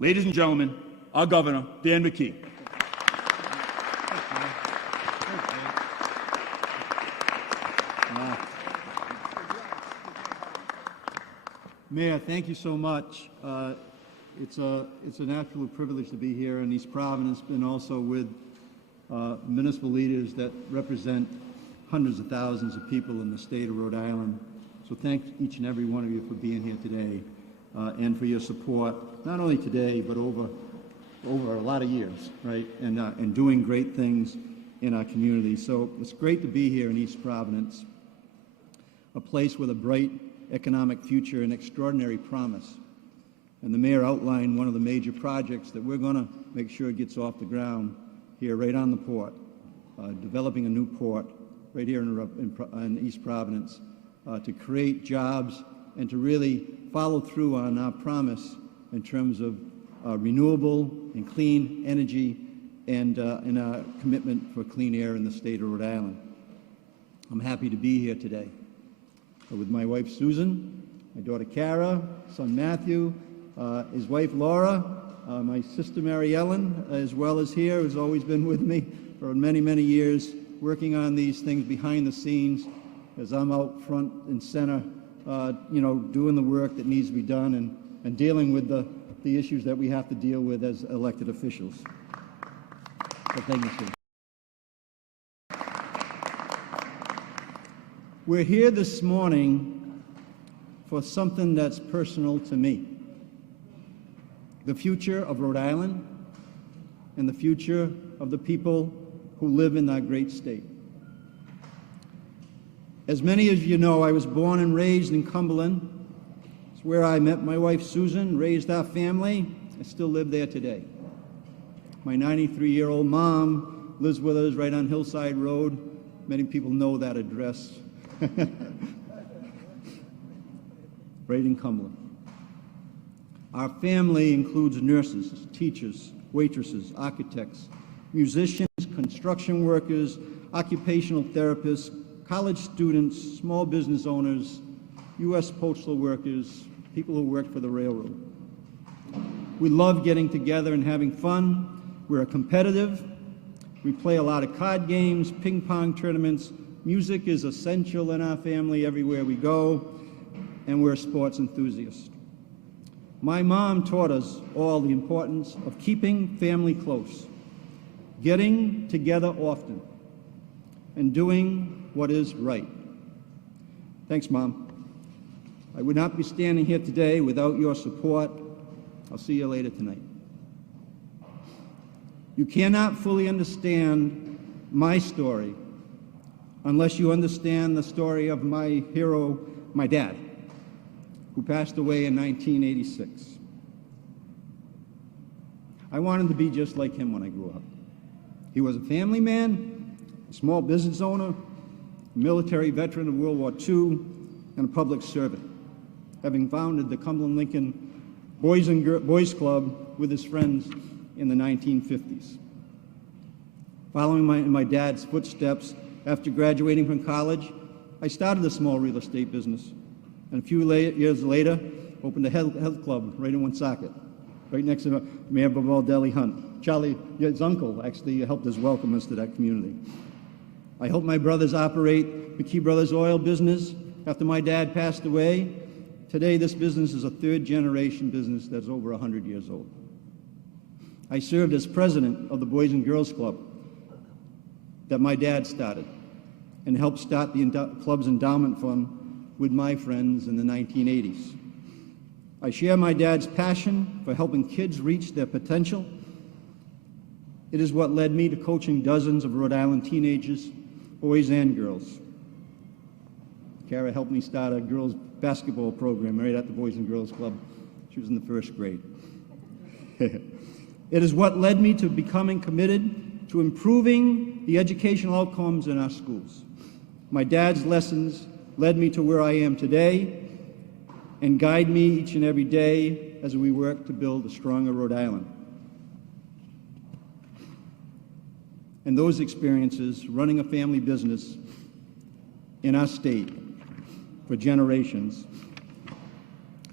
Ladies and gentlemen, our Governor, Dan McKee. Mayor, thank you so much. It's an absolute privilege to be here in East Providence and also with municipal leaders that represent hundreds of thousands of people in the state of Rhode Island. So thank each and every one of you for being here today and for your support, not only today, but over a lot of years, right? And doing great things in our community. So it's great to be here in East Providence, a place with a bright economic future and extraordinary promise. And the mayor outlined one of the major projects that we're going to make sure gets off the ground here right on the port, developing a new port right here in East Providence to create jobs and to really follow through on our promise in terms of renewable and clean energy and our commitment for clean air in the state of Rhode Island. I'm happy to be here today with my wife Susan, my daughter Kara, son Matthew, his wife Laura, my sister Mary Ellen, as well as here, who's always been with me for many, many years, working on these things behind the scenes as I'm out front and center, doing the work that needs to be done and dealing with the issues that we have to deal with as elected officials. So thank you, Susan. We're here this morning for something that's personal to me. The future of Rhode Island and the future of the people who live in our great state. As many of you know, I was born and raised in Cumberland. It's where I met my wife Susan, raised our family. I still live there today. My 93-year-old mom lives with us right on Hillside Road. Many people know that address. Right in Cumberland. Our family includes nurses, teachers, waitresses, architects, musicians, construction workers, occupational therapists, college students, small business owners, U.S. postal workers, people who work for the railroad. We love getting together and having fun. We're competitive. We play a lot of card games, ping pong tournaments. Music is essential in our family everywhere we go, and we're sports enthusiasts. My mom taught us all the importance of keeping family close, getting together often, and doing what is right. Thanks, Mom. I would not be standing here today without your support. I'll see you later tonight. You cannot fully understand my story unless you understand the story of my hero, my dad, who passed away in 1986. I wanted to be just like him when I grew up. He was a family man, a small business owner, a military veteran of World War II, and a public servant, having founded the Cumberland Lincoln Boys Club with his friends in the 1950s. Following my dad's footsteps, after graduating from college, I started a small real estate business, and a few years later, opened a health club right in Woonsocket, right next to Mayor Baldelli Hunt. Charlie, his uncle, actually helped us welcome us to that community. I helped my brothers operate McKee Brothers Oil business after my dad passed away. Today, this business is a third-generation business that's over 100 years old. I served as president of the Boys and Girls Club that my dad started and helped start the club's endowment fund with my friends in the 1980s. I share my dad's passion for helping kids reach their potential. It is what led me to coaching dozens of Rhode Island teenagers, boys and girls. Kara helped me start a girls' basketball program right at the Boys and Girls Club. She was in the first grade. It is what led me to becoming committed to improving the educational outcomes in our schools. My dad's lessons led me to where I am today and guide me each and every day as we work to build a stronger Rhode Island. And those experiences, running a family business in our state for generations,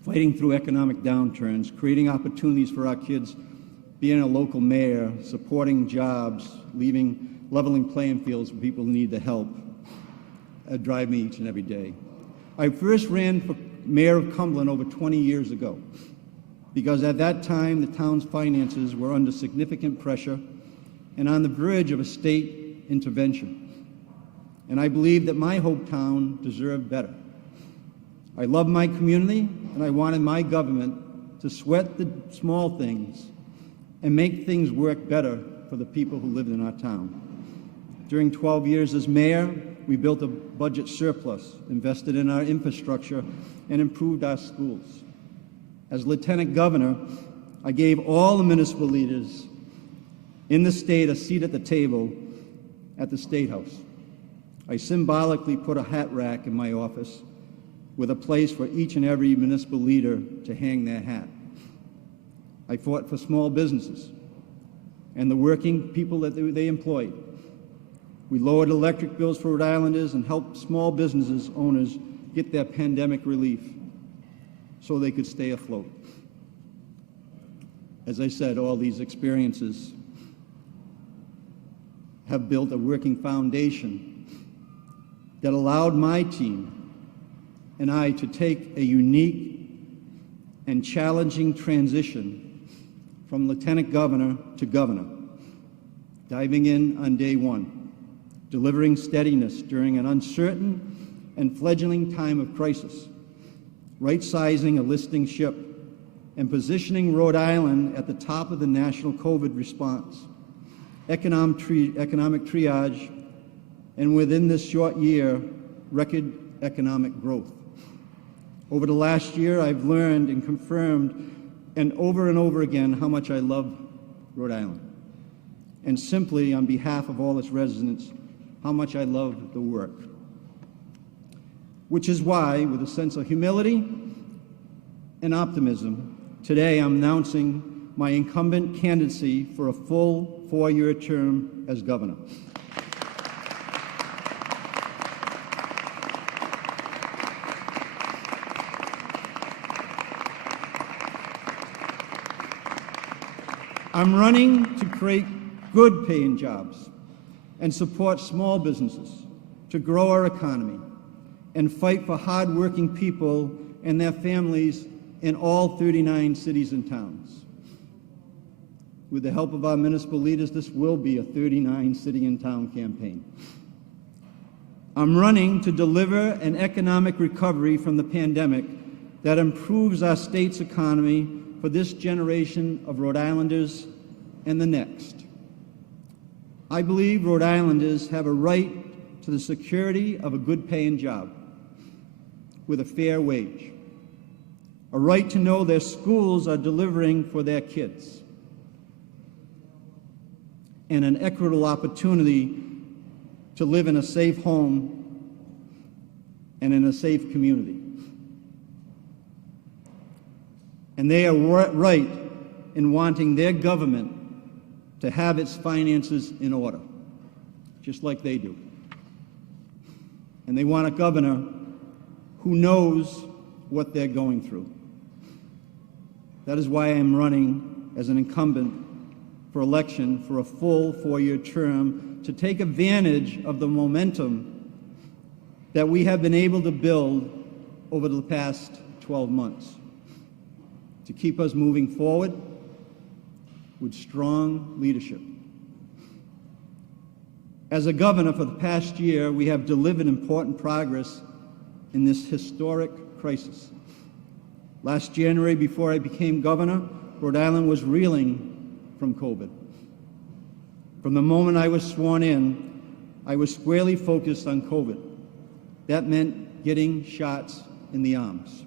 fighting through economic downturns, creating opportunities for our kids, being a local mayor, supporting jobs, leveling playing fields for people who need the help, drive me each and every day. I first ran for mayor of Cumberland over 20 years ago because at that time the town's finances were under significant pressure and on the verge of a state intervention. And I believed that my hometown deserved better. I love my community, and I wanted my government to sweat the small things and make things work better for the people who lived in our town. During 12 years as mayor, we built a budget surplus, invested in our infrastructure, and improved our schools. As lieutenant governor, I gave all the municipal leaders in the state a seat at the table at the State House. I symbolically put a hat rack in my office with a place for each and every municipal leader to hang their hat. I fought for small businesses and the working people that they employed. We lowered electric bills for Rhode Islanders and helped small businesses owners get their pandemic relief so they could stay afloat. As I said, all these experiences have built a working foundation that allowed my team and I to take a unique and challenging transition from lieutenant governor to governor, diving in on day one, delivering steadiness during an uncertain and fledgling time of crisis, right-sizing a listing ship, and positioning Rhode Island at the top of the national COVID response, economic triage, and within this short year, record economic growth. Over the last year, I've learned and confirmed and over again how much I love Rhode Island. And simply, on behalf of all its residents, how much I love the work. Which is why, with a sense of humility and optimism, today I'm announcing my incumbent candidacy for a full 4-year term as governor. I'm running to create good paying jobs and support small businesses, to grow our economy, and fight for hard-working people and their families in all 39 cities and towns. With the help of our municipal leaders, this will be a 39 city and town campaign. I'm running to deliver an economic recovery from the pandemic that improves our state's economy for this generation of Rhode Islanders and the next. I believe Rhode Islanders have a right to the security of a good-paying job with a fair wage, a right to know their schools are delivering for their kids, and an equitable opportunity to live in a safe home and in a safe community. And they are right in wanting their government to have its finances in order, just like they do. And they want a governor who knows what they're going through. That is why I am running as an incumbent for election for a full 4-year term to take advantage of the momentum that we have been able to build over the past 12 months, to keep us moving forward with strong leadership. As a governor for the past year, we have delivered important progress in this historic crisis. Last January, before I became governor, Rhode Island was reeling from COVID. From the moment I was sworn in, I was squarely focused on COVID. That meant getting shots in the arms.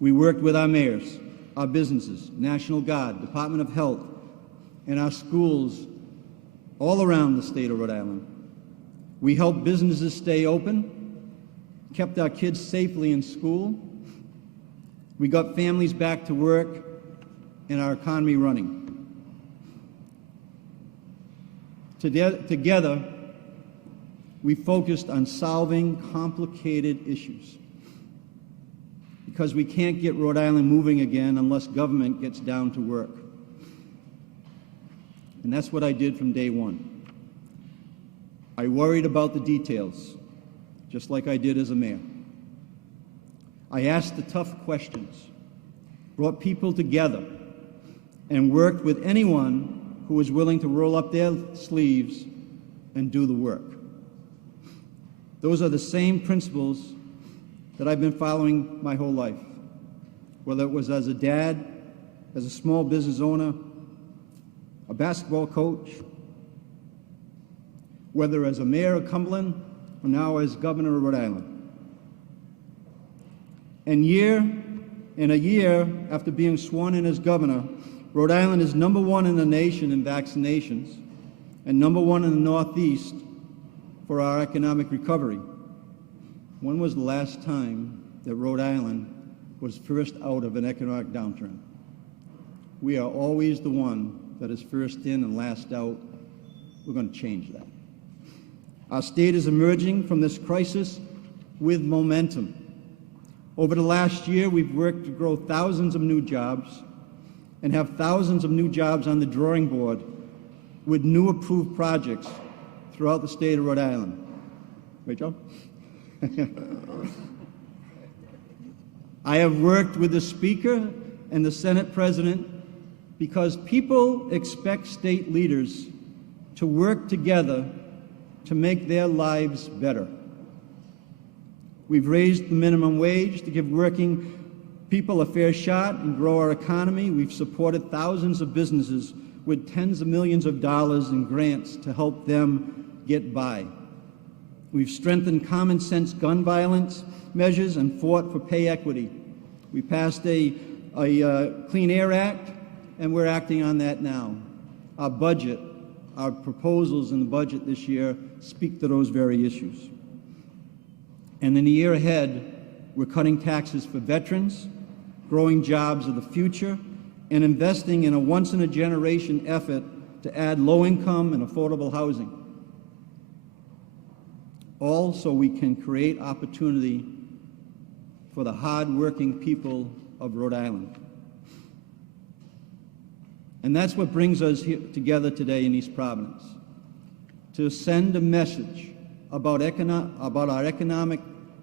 We worked with our mayors, our businesses, National Guard, Department of Health, and our schools all around the state of Rhode Island. We helped businesses stay open, kept our kids safely in school. We got families back to work and our economy running. Together, we focused on solving complicated issues. because we can't get Rhode Island moving again unless government gets down to work. And that's what I did from day one. I worried about the details, just like I did as a mayor. I asked the tough questions, brought people together, and worked with anyone who was willing to roll up their sleeves and do the work. Those are the same principles that I've been following my whole life, whether it was as a dad, as a small business owner, a basketball coach, whether as a mayor of Cumberland or now as governor of Rhode Island. And a year after being sworn in as governor, Rhode Island is #1 in the nation in vaccinations and #1 in the Northeast for our economic recovery. When was the last time that Rhode Island was first out of an economic downturn? We are always the one that is first in and last out. We're going to change that. Our state is emerging from this crisis with momentum. Over the last year, we've worked to grow thousands of new jobs and have thousands of new jobs on the drawing board with new approved projects throughout the state of Rhode Island. Right, Joe? I have worked with the Speaker and the Senate President because people expect state leaders to work together to make their lives better. We've raised the minimum wage to give working people a fair shot and grow our economy. We've supported thousands of businesses with tens of millions of dollars in grants to help them get by. We've strengthened common sense gun violence measures and fought for pay equity. We passed a Clean Air Act, and we're acting on that now. Our budget, our proposals in the budget this year speak to those very issues. And in the year ahead, we're cutting taxes for veterans, growing jobs of the future, and investing in a once-in-a-generation effort to add low-income and affordable housing. All so we can create opportunity for the hard-working people of Rhode Island. And that's what brings us here together today in East Providence, to send a message about our economic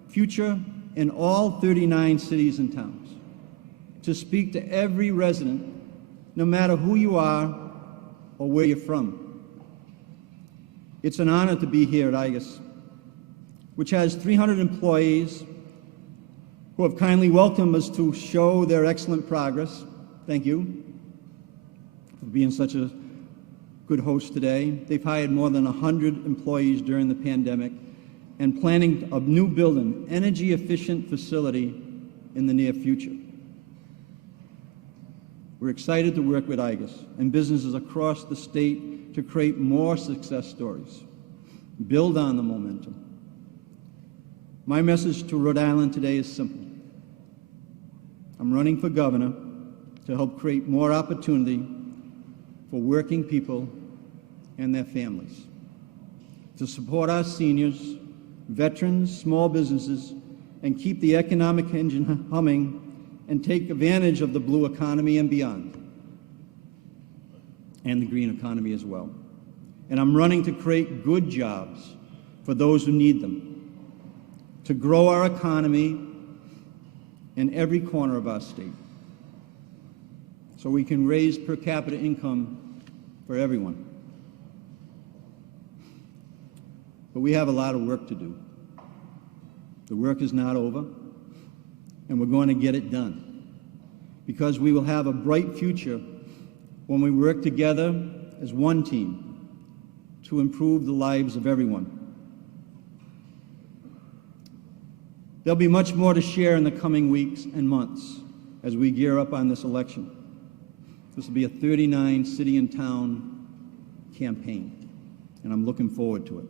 future in all 39 cities and towns, to speak to every resident, no matter who you are or where you're from. It's an honor to be here at IGUS, which has 300 employees who have kindly welcomed us to show their excellent progress. Thank you for being such a good host today. They've hired more than 100 employees during the pandemic and planning a new building, energy-efficient facility in the near future. We're excited to work with IGUS and businesses across the state to create more success stories, build on the momentum. My message to Rhode Island today is simple. I'm running for governor to help create more opportunity for working people and their families, to support our seniors, veterans, small businesses, and keep the economic engine humming and take advantage of the blue economy and beyond, and the green economy as well. And I'm running to create good jobs for those who need them, to grow our economy in every corner of our state, so we can raise per capita income for everyone. But we have a lot of work to do. The work is not over, and we're going to get it done, because we will have a bright future when we work together as one team to improve the lives of everyone. There'll be much more to share in the coming weeks and months as we gear up on this election. This will be a 39 city and town campaign, and I'm looking forward to it.